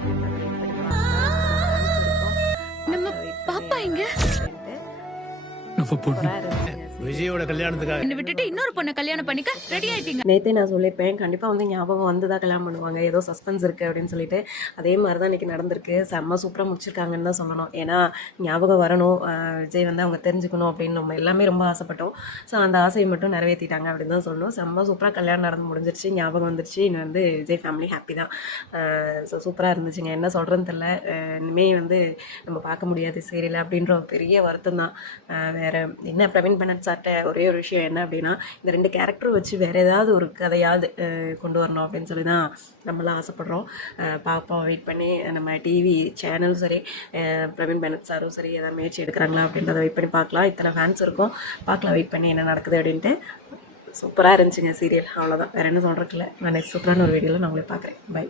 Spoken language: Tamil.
அப்படின்றத வெயிட் பண்ணி பார்க்கலாம். நம்ம பாப்பா எங்க? சூப்பரா இருந்துச்சுங்க. விஜயோட கல்யாணத்துக்காக என்ன விட்டுட்டு இன்னொரு பொண்ணை கல்யாணம் பண்ணிக்க ரெடி ஆயிட்டீங்க. நேற்றே நான் சொல்லியிருப்பேன், கண்டிப்பாக வந்து ஞாபகம் வந்து தான் கல்யாணம் பண்ணுவாங்க, ஏதோ சஸ்பென்ஸ் இருக்குது அப்படின்னு சொல்லிட்டு. அதே மாதிரி தான் இன்றைக்கி நடந்திருக்கு. செம்ம சூப்பராக முடிச்சிருக்காங்கன்னு தான் சொல்லணும். ஏன்னா ஞாபகம் வரணும், விஜய் வந்து அவங்க தெரிஞ்சுக்கணும் அப்படின்னு நம்ம எல்லாமே ரொம்ப ஆசைப்பட்டோம். ஸோ அந்த ஆசையை மட்டும் நிறைவேற்றிட்டாங்க அப்படின்னு தான் சொல்லணும். செம்ம சூப்பராக கல்யாணம் நடந்து முடிஞ்சிருச்சு, ஞாபகம் வந்துருச்சு. இன்னும் வந்து விஜய் ஃபேமிலி ஹாப்பி தான். ஸோ சூப்பராக இருந்துச்சுங்க. என்ன சொல்கிறேன்னு தெரில. இனிமேல் வந்து நம்ம பார்க்க முடியாது சீரியல் அப்படின்ற ஒரு பெரிய வருத்தம் தான். வேறு என்ன, பிரவீன் பெனட் சார்ட்ட ஒரே ஒரு விஷயம் என்ன அப்படின்னா, இந்த 2 கேரக்டரும் வச்சு வேறு ஏதாவது ஒரு கதையாவது கொண்டு வரணும் அப்படின்னு சொல்லி தான் நம்மளாம் ஆசைப்பட்றோம். பார்ப்போம், வெயிட் பண்ணி. நம்ம டிவி சேனலும் சரி, பிரவீன் பெனட் சாரும் சரி, எதாவது முயற்சி எடுக்கிறாங்களா அப்படின்றத வெயிட் பண்ணி பார்க்கலாம். இத்தனை ஃபேன்ஸ் இருக்கும், பார்க்கலாம், வெயிட் பண்ணி என்ன நடக்குது அப்படின்ட்டு. சூப்பராக இருந்துச்சுங்க சீரியல். அவ்வளோதான், வேறு என்ன சொல்கிறதுக்கு இல்லை. நான் நெக்ஸ்ட் சூப்பரான ஒரு வீடியோவில் நான் உங்களை பார்க்குறேன். பை.